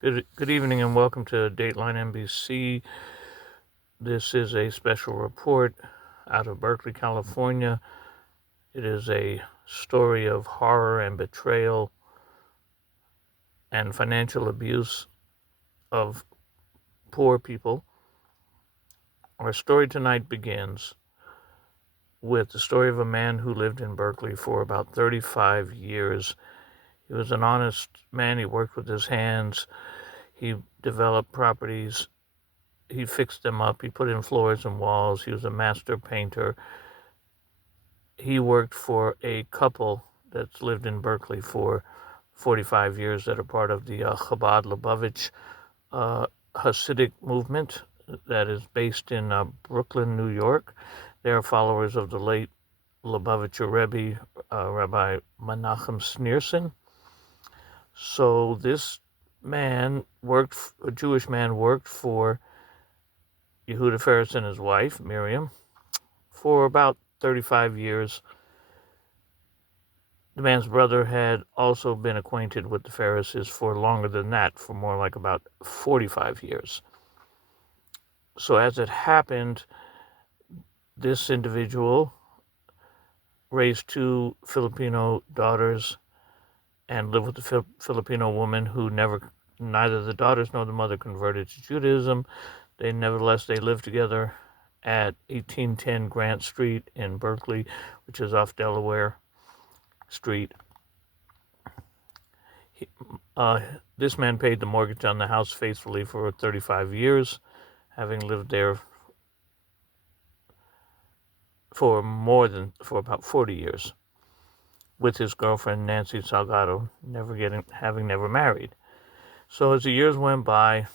Good evening and welcome to Dateline NBC. This is a special report out of Berkeley, California. It is a story of horror and betrayal and financial abuse of poor people. Our story tonight begins with the story of a man who lived in Berkeley for about 35 years. He was an honest man. He worked with his hands. He developed properties. He fixed them up. He put in floors and walls. He was a master painter. He worked for a couple that's lived in Berkeley for 45 years that are part of the Chabad Lubavitch Hasidic movement that is based in Brooklyn, New York. They are followers of the late Lubavitcher Rabbi, Rabbi Menachem Schneerson. So this man a Jewish man worked for YEHUDA FERRIS and his wife, Miriam, for about 35 years. The man's brother had also been acquainted with the Ferrises for longer than that, for more like about 45 years. So as it happened, this individual raised two Filipino daughters and lived with a Filipino woman who neither the daughters nor the mother converted to Judaism. They lived together at 1810 Grant Street in Berkeley, which is off Delaware Street. This man paid the mortgage on the house faithfully for 35 years, having lived there for about 40 years with his girlfriend Nancy Salgado, having never married. So as the years went by,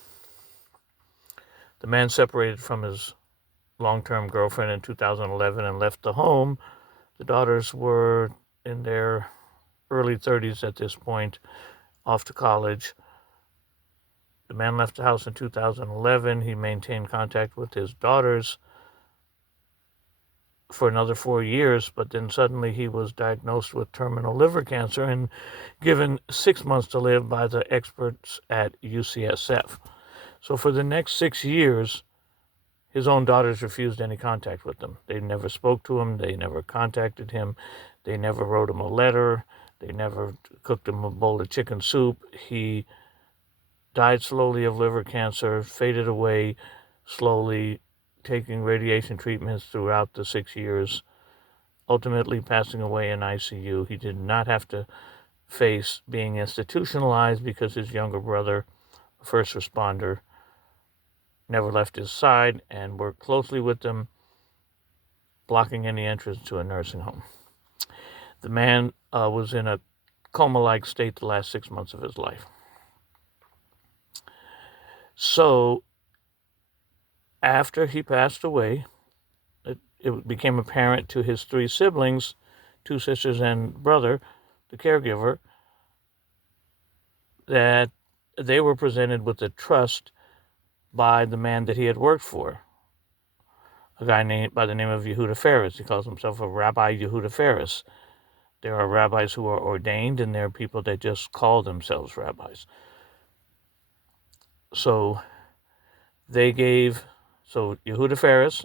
the man separated from his long-term girlfriend in 2011 and left the home. The daughters were in their early 30s at this point, off to college. The man left the house in 2011. He maintained contact with his daughters for another 4 years, but then suddenly he was diagnosed with terminal liver cancer and given 6 months to live by the experts at UCSF. So for the next 6 years, his own daughters refused any contact with him. They never spoke to him. They never contacted him. They never wrote him a letter. They never cooked him a bowl of chicken soup. He died slowly of liver cancer, faded away slowly, taking radiation treatments throughout the 6 years, ultimately passing away in ICU. He did not have to face being institutionalized because his younger brother, a first responder, never left his side and worked closely with him, blocking any entrance to a nursing home. The man was in a coma-like state the last 6 months of his life. So after he passed away, it became apparent to his 3 siblings, 2 sisters and brother, the caregiver, that they were presented with a trust by the man that he had worked for, a guy by the name of YEHUDA FERRIS. He calls himself a Rabbi YEHUDA FERRIS. There are rabbis who are ordained, and there are people that just call themselves rabbis. So YEHUDA FERRIS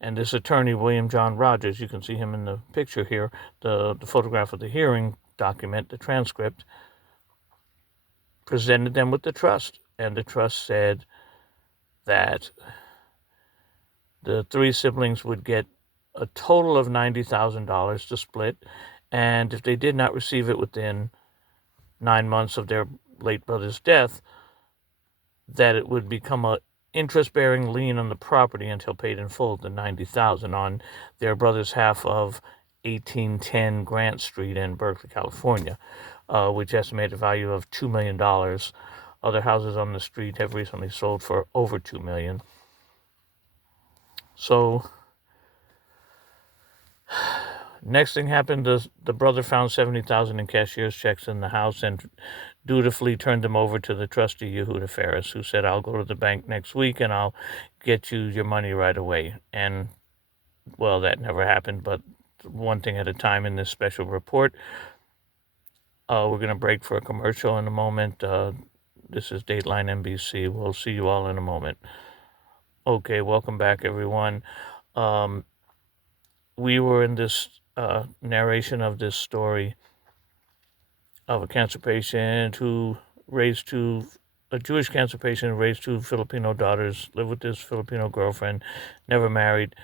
and this attorney, William John Rogers, you can see him in the picture here, the photograph of the hearing document, the transcript, presented them with the trust. And the trust said that the 3 siblings would get a total of $90,000 to split. And if they did not receive it within 9 months of their late brother's death, that it would become a interest-bearing lien on the property until paid in full, the $90,000 on their brother's half of 1810 Grant Street in Berkeley, California, which estimated value of $2 million. Other houses on the street have recently sold for over $2 million. So next thing happened, the brother found $70,000 in cashier's checks in the house and dutifully turned them over to the trustee, YEHUDA FERRIS, who said, "I'll go to the bank next week and I'll get you your money right away." And, well, that never happened, but one thing at a time in this special report. We're going to break for a commercial in a moment. This is Dateline NBC. We'll see you all in a moment. Okay, welcome back, everyone. We were in this narration of this story of a cancer patient who raised a Jewish cancer patient who raised two Filipino daughters, lived with his Filipino girlfriend, never married,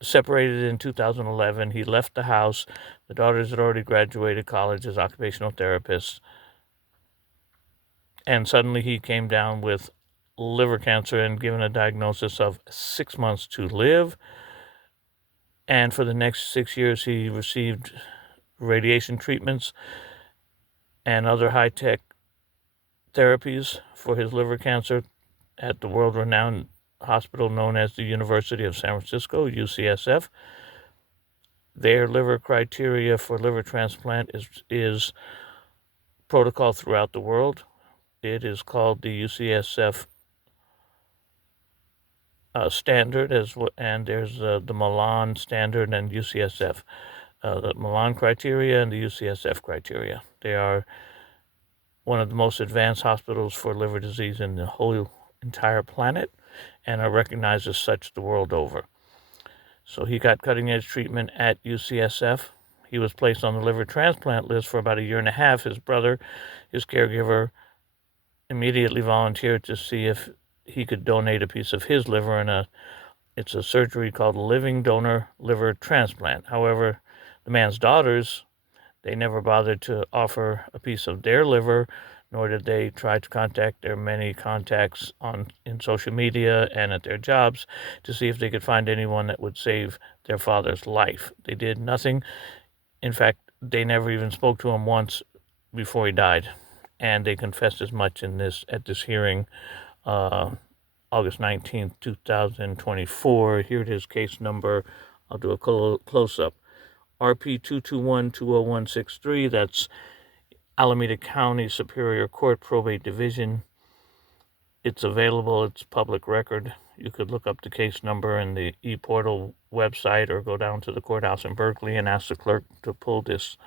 separated in 2011. He left the house. The daughters had already graduated college as occupational therapists. And suddenly he came down with liver cancer and given a diagnosis of 6 months to live. And for the next 6 years, he received radiation treatments and other high-tech therapies for his liver cancer at the world-renowned hospital known as the University of San Francisco, UCSF. Their liver criteria for liver transplant is protocol throughout the world. It is called the UCSF standard, and there's the Milan standard and UCSF. The Milan criteria and the UCSF criteria. They are one of the most advanced hospitals for liver disease in the whole entire planet and are recognized as such the world over. So he got cutting-edge treatment at UCSF. He was placed on the liver transplant list for about a year and a half. His brother, his caregiver, immediately volunteered to see if he could donate a piece of his liver in it's a surgery called a living donor liver transplant. However, the man's daughters, they never bothered to offer a piece of their liver, nor did they try to contact their many contacts in social media and at their jobs to see if they could find anyone that would save their father's life. They did nothing. In fact, they never even spoke to him once before he died. And they confessed as much at this hearing, August 19th, 2024. Here it is, case number. I'll do a close-up. RP 221-20163. That's Alameda County Superior Court Probate Division. It's available. It's public record. You could look up the case number in the ePortal website or go down to the courthouse in Berkeley and ask the clerk to pull this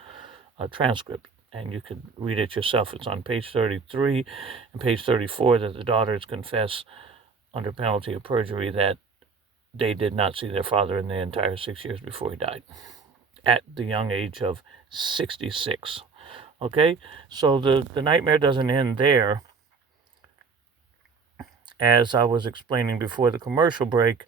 transcript. And you could read it yourself. It's on page 33 and page 34 that the daughters confess under penalty of perjury that they did not see their father in the entire 6 years before he died at the young age of 66. Okay, so the nightmare doesn't end there. As I was explaining before the commercial break,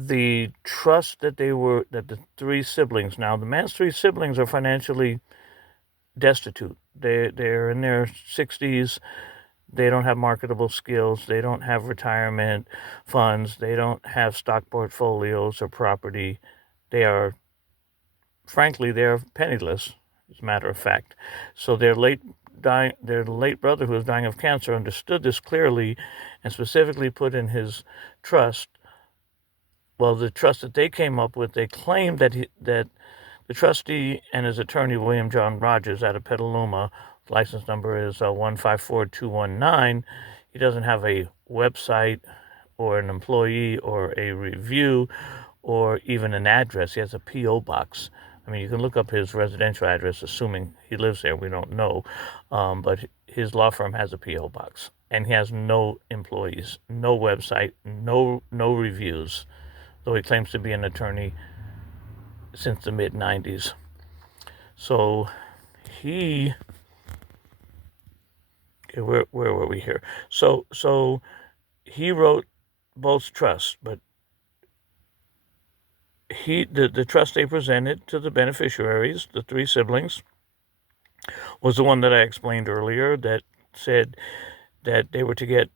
the trust that the three siblings, now the man's three siblings are financially destitute. They're in their 60s. They don't have marketable skills. They don't have retirement funds. They don't have stock portfolios or property. Frankly, they're penniless, as a matter of fact. So their late brother, who was dying of cancer, understood this clearly and specifically put in his trust. Well, the trust that they came up with, they claimed that the trustee and his attorney, William John Rogers, out of Petaluma, license number is 154219. He doesn't have a website or an employee or a review or even an address. He has a P.O. box. I mean, you can look up his residential address, assuming he lives there. We don't know. But his law firm has a P.O. box. And he has no employees, no website, no reviews, though he claims to be an attorney since the mid-90s. So he... Okay, where were we here? So he wrote both trusts, but the trust they presented to the beneficiaries, the three siblings, was the one that I explained earlier that said that they were to get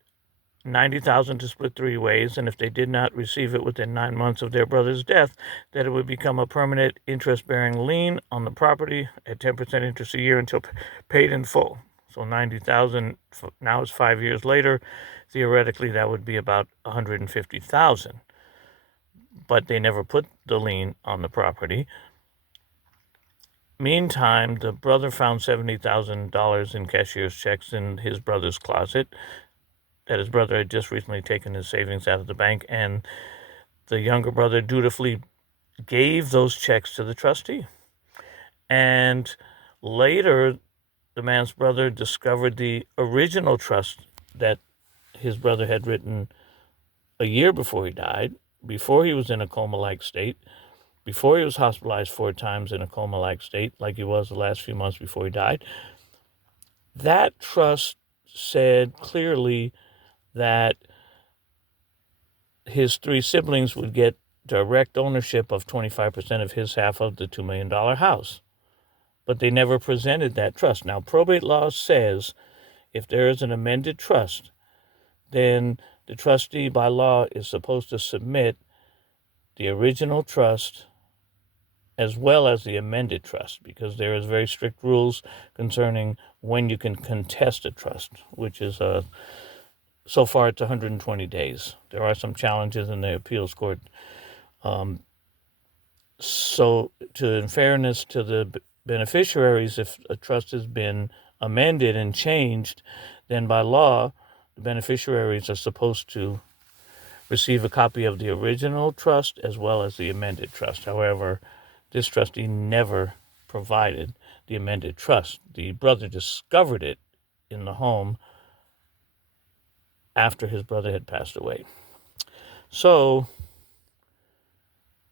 $90,000 to split three ways, and if they did not receive it within 9 months of their brother's death, that it would become a permanent interest-bearing lien on the property at 10% interest a year until paid in full. So $90,000 now is 5 years later. Theoretically, that would be about $150,000. But they never put the lien on the property. Meantime, the brother found $70,000 in cashier's checks in his brother's closet that his brother had just recently taken his savings out of the bank, and the younger brother dutifully gave those checks to the trustee. And Later, the man's brother discovered the original trust that his brother had written a year before he died, before he was in a coma-like state, before he was hospitalized 4 times in a coma-like state, like he was the last few months before he died. That trust said clearly that his 3 siblings would get direct ownership of 25% of his half of the $2 million house. But they never presented that trust. Now, probate law says if there is an amended trust, then the trustee by law is supposed to submit the original trust as well as the amended trust, because there is very strict rules concerning when you can contest a trust, which is so far it's 120 days. There are some challenges in the appeals court. So in fairness to the beneficiaries, if a trust has been amended and changed, then by law, the beneficiaries are supposed to receive a copy of the original trust as well as the amended trust. However, this trustee never provided the amended trust. The brother discovered it in the home after his brother had passed away. So,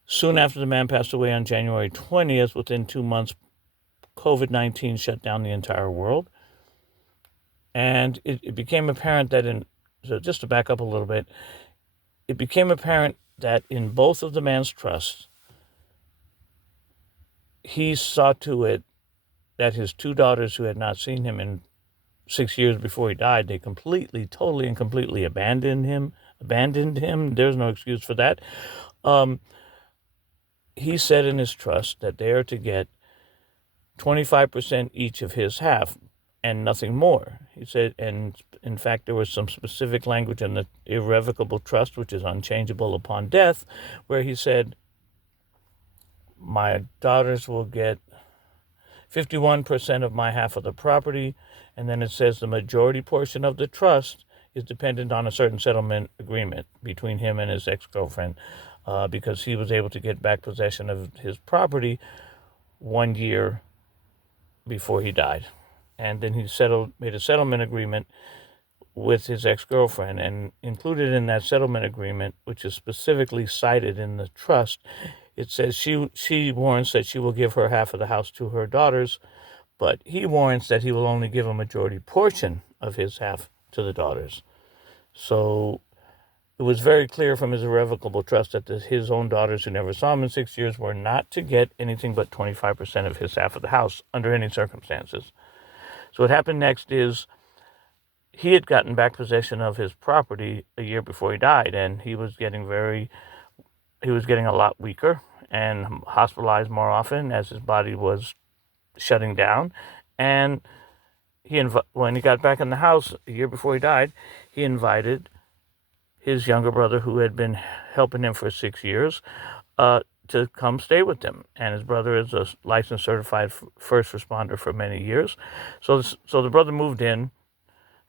soon after the man passed away on January 20th, within 2 months, COVID-19 shut down the entire world. And it became apparent that so just to back up a little bit, it became apparent that in both of the man's trusts, he saw to it that his 2 daughters who had not seen him in 6 years before he died, they totally and completely abandoned him. There's no excuse for that. He said in his trust that they are to get 25% each of his half and nothing more. He said, and in fact, there was some specific language in the irrevocable trust, which is unchangeable upon death, where he said, my daughters will get 51% of my half of the property, and then it says the majority portion of the trust is dependent on a certain settlement agreement between him and his ex-girlfriend, because he was able to get back possession of his property 1 year before he died. And then he made a settlement agreement with his ex-girlfriend, and included in that settlement agreement, which is specifically cited in the trust, it says she warrants that she will give her half of the house to her daughters, but he warrants that he will only give a majority portion of his half to the daughters. So it was very clear from his irrevocable trust that his own daughters, who never saw him in 6 years, were not to get anything but 25% of his half of the house under any circumstances. So what happened next is he had gotten back possession of his property a year before he died, and he was getting a lot weaker and hospitalized more often as his body was shutting down. And when he got back in the house a year before he died, he invited his younger brother, who had been helping him for 6 years, to come stay with them. And his brother is a licensed certified first responder for many years. So the brother moved in.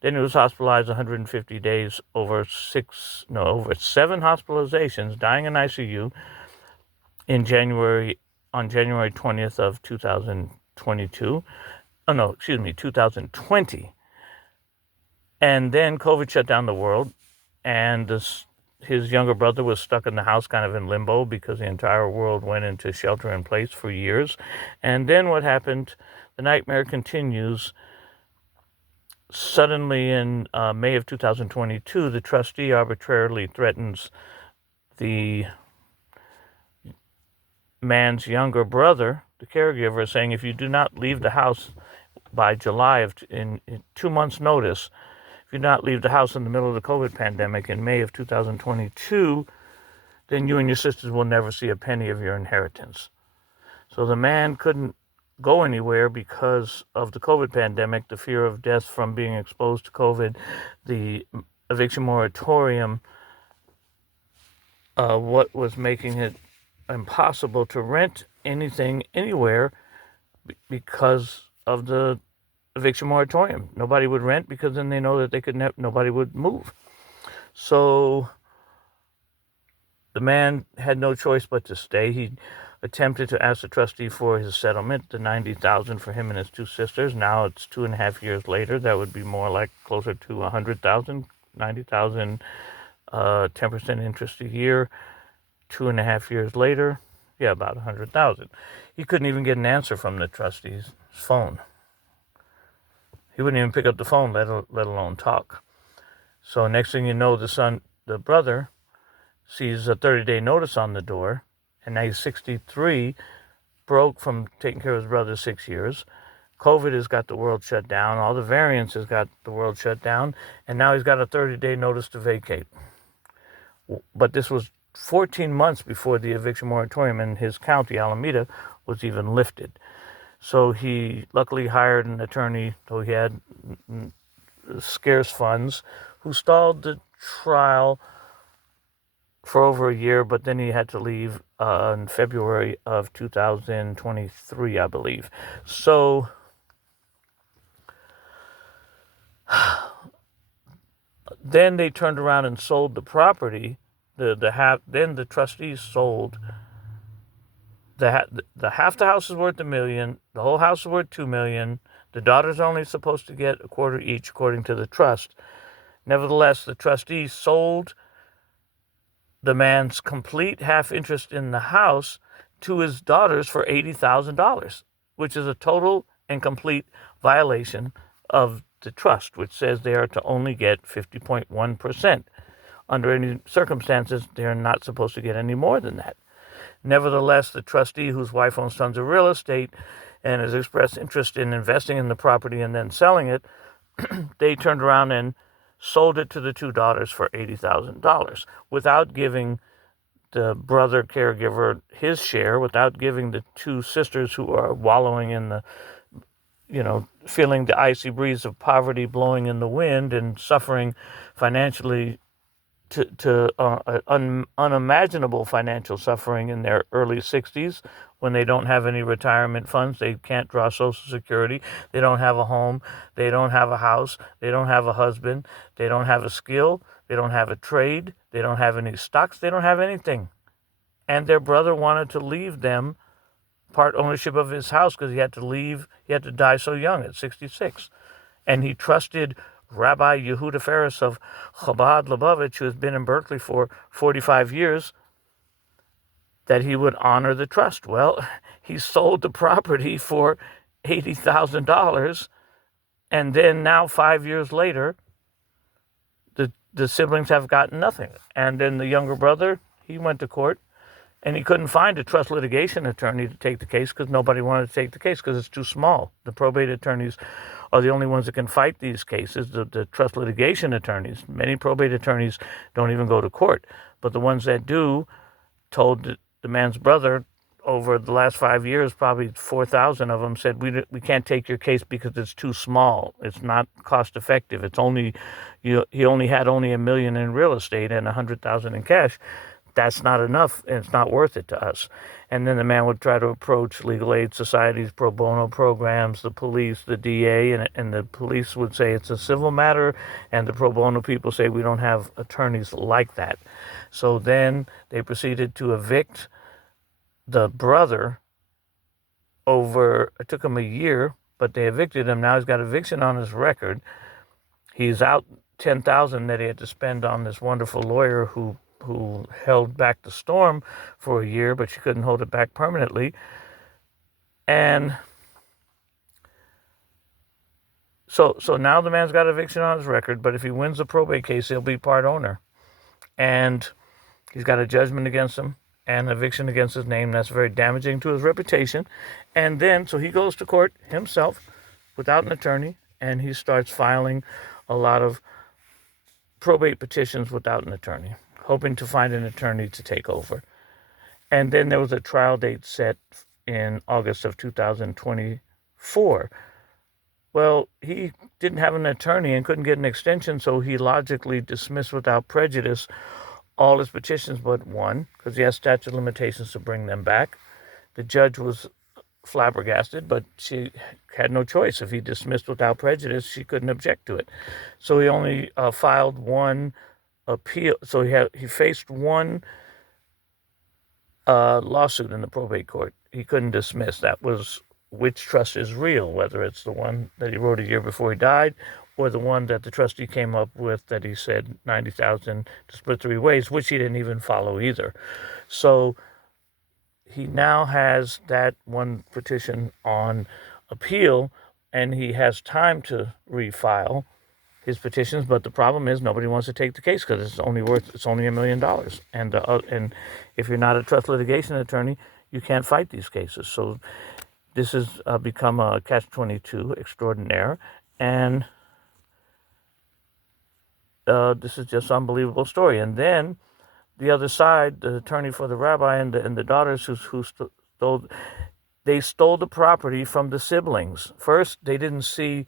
Then he was hospitalized 150 days, over 7 hospitalizations, dying in ICU on January 20th of 2020. And then COVID shut down the world, and his younger brother was stuck in the house kind of in limbo because the entire world went into shelter in place for years. And then what happened, the nightmare continues. Suddenly in May of 2022, the trustee arbitrarily threatens the man's younger brother, the caregiver, saying, if you do not leave the house by July in 2 months' notice, if you do not leave the house in the middle of the COVID pandemic in May of 2022, then you and your sisters will never see a penny of your inheritance. So the man couldn't go anywhere because of the COVID pandemic, the fear of death from being exposed to COVID, the eviction moratorium, what was making it impossible to rent anything anywhere because of the eviction moratorium. Nobody would rent because then they know that nobody would move. So the man had no choice but to stay. attempted to ask the trustee for his settlement, the $90,000 for him and his two sisters. Now it's 2.5 years later. That would be more like closer to $100,000, $90,000, 10% interest a year. 2.5 years later, yeah, about $100,000. He couldn't even get an answer from the trustee's phone. He wouldn't even pick up the phone, let alone talk. So next thing you know, the brother, sees a 30-day notice on the door, and now he's 63, broke from taking care of his brother 6 years. COVID has got the world shut down. All the variants has got the world shut down, and now he's got a 30-day notice to vacate. But this was 14 months before the eviction moratorium in his county, Alameda, was even lifted. So he luckily hired an attorney, though he had scarce funds, who stalled the trial for over a year, but then he had to leave in February of 2023, I believe. So then they turned around and sold the property. Then the trustees sold the half the house is worth $1 million. The whole house is worth $2 million. The daughter's only supposed to get a quarter each, according to the trust. Nevertheless, the trustees sold the man's complete half interest in the house to his daughters for $80,000, which is a total and complete violation of the trust, which says they are to only get 50.1%. Under any circumstances, they're not supposed to get any more than that. Nevertheless, the trustee, whose wife owns tons of real estate and has expressed interest in investing in the property and then selling it, they turned around and sold it to the two daughters for $80,000 without giving the brother caregiver his share, without giving the two sisters who are wallowing in the, feeling the icy breeze of poverty blowing in the wind and suffering financially to unimaginable financial suffering in their early 60s when they don't have any retirement funds. They can't draw Social Security. They don't have a home. They don't have a house. They don't have a husband. They don't have a skill. They don't have a trade. They don't have any stocks. They don't have anything. And their brother wanted to leave them part ownership of his house because he had to leave. He had to die so young at 66. And he trusted Rabbi YEHUDA FERRIS of Chabad, Lubavitch, who has been in Berkeley for 45 years, that he would honor the trust. Well, he sold the property for $80,000, and then now 5 years later, the siblings have gotten nothing. And then the younger brother, he went to court, and he couldn't find a trust litigation attorney to take the case because nobody wanted to take the case because it's too small. The probate attorneys are the only ones that can fight these cases, the trust litigation attorneys. Many probate attorneys don't even go to court, but the ones that do told the man's brother over the last 5 years, probably 4,000 of them said, we can't take your case because it's too small. It's not cost effective. It's only, he only had $1 million in real estate and 100,000 in cash. That's not enough, and it's not worth it to us. And then the man would try to approach legal aid societies, pro bono programs, the police, the DA, and the police would say it's a civil matter, and the pro bono people say we don't have attorneys like that. So then they proceeded to evict the brother it took him a year, but they evicted him. Now he's got eviction on his record. He's out $10,000 that he had to spend on this wonderful lawyer who held back the storm for a year, but she couldn't hold it back permanently. And so now the man's got eviction on his record, but if he wins the probate case, he'll be part owner. And he's got a judgment against him and eviction against his name. That's very damaging to his reputation. And then, so he goes to court himself without an attorney, and he starts filing a lot of probate petitions without an attorney, hoping to find an attorney to take over. And then there was a trial date set in August of 2024. Well, he didn't have an attorney and couldn't get an extension, so he logically dismissed without prejudice all his petitions but one, because he has statute of limitations to bring them back. The judge was flabbergasted, but she had no choice. If he dismissed without prejudice, she couldn't object to it. So he only filed one appeal. So he faced one lawsuit in the probate court. He couldn't dismiss. That was which trust is real, whether it's the one that he wrote a year before he died or the one that the trustee came up with that he said 90,000 to split 3 ways, which he didn't even follow either. So he now has that one petition on appeal, and he has time to refile his petitions, but the problem is nobody wants to take the case because it's only $1 million, and if you're not a trust litigation attorney, you can't fight these cases. So this has become a catch-22 extraordinaire, and this is just an unbelievable story. And then the other side, the attorney for the rabbi and the daughters who stole the property from the siblings. First, they didn't see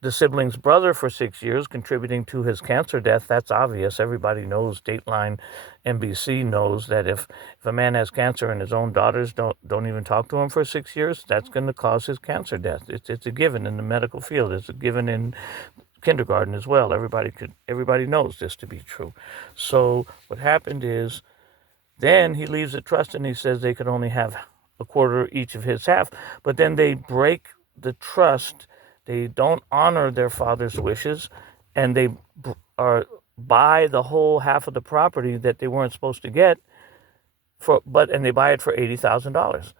the sibling's brother for 6 years, contributing to his cancer death. That's obvious. Everybody knows. Dateline NBC knows that if a man has cancer and his own daughters don't even talk to him for 6 years, that's going to cause his cancer death. It's a given in the medical field. It's a given in kindergarten as well. Everybody knows this to be true. So what happened is, then he leaves the trust and he says they could only have a quarter each of his half, but then they break the trust. They don't honor their father's wishes, and they buy the whole half of the property that they weren't supposed to get and they buy it for $80,000.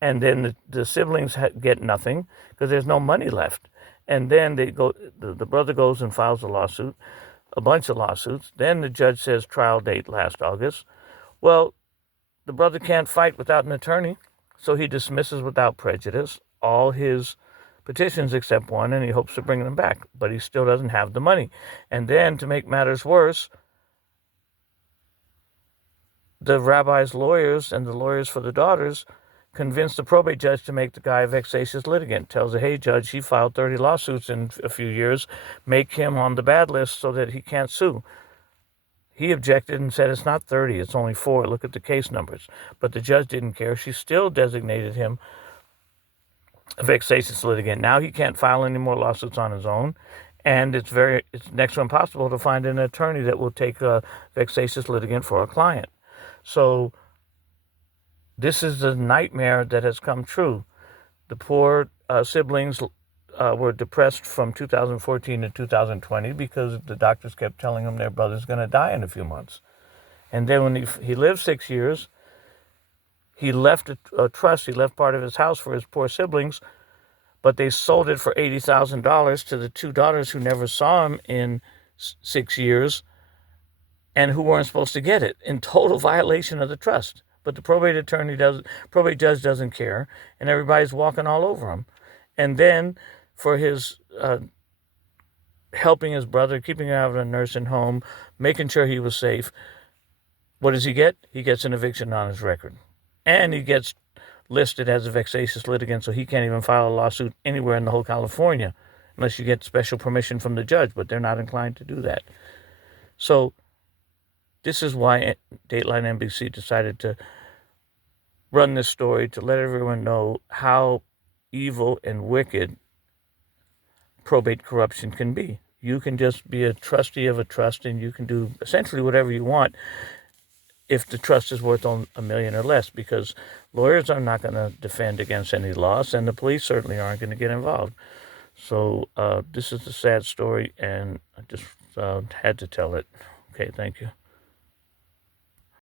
And then the siblings get nothing because there's no money left. And then the brother goes and files a bunch of lawsuits. Then the judge says trial date last August. Well, the brother can't fight without an attorney, so he dismisses without prejudice all his petitions except one, and he hopes to bring them back, but he still doesn't have the money. And then, to make matters worse, the rabbi's lawyers and the lawyers for the daughters convince the probate judge to make the guy a vexatious litigant. Tells her, hey, judge, he filed 30 lawsuits in a few years. Make him on the bad list so that he can't sue. He objected and said, it's not 30, it's only 4. Look at the case numbers. But the judge didn't care. She still designated him a vexatious litigant. Now he can't file any more lawsuits on his own, and it's next to impossible to find an attorney that will take a vexatious litigant for a client. So this is a nightmare that has come true. The poor siblings were depressed from 2014 to 2020 because the doctors kept telling them their brother's going to die in a few months. And then when he lived 6 years, he left a trust. He left part of his house for his poor siblings, but they sold it for $80,000 to the 2 daughters who never saw him in 6 years and who weren't supposed to get it, in total violation of the trust. But the probate judge doesn't care, and everybody's walking all over him. And then for his helping his brother, keeping him out of a nursing home, making sure he was safe, what does he get? He gets an eviction on his record. And he gets listed as a vexatious litigant, so he can't even file a lawsuit anywhere in the whole California unless you get special permission from the judge, but they're not inclined to do that. So this is why Dateline NBC decided to run this story, to let everyone know how evil and wicked probate corruption can be. You can just be a trustee of a trust, and you can do essentially whatever you want if the trust is worth $1 million or less, because lawyers are not going to defend against any loss, and the police certainly aren't going to get involved. So this is a sad story, and I just had to tell it. Okay, thank you.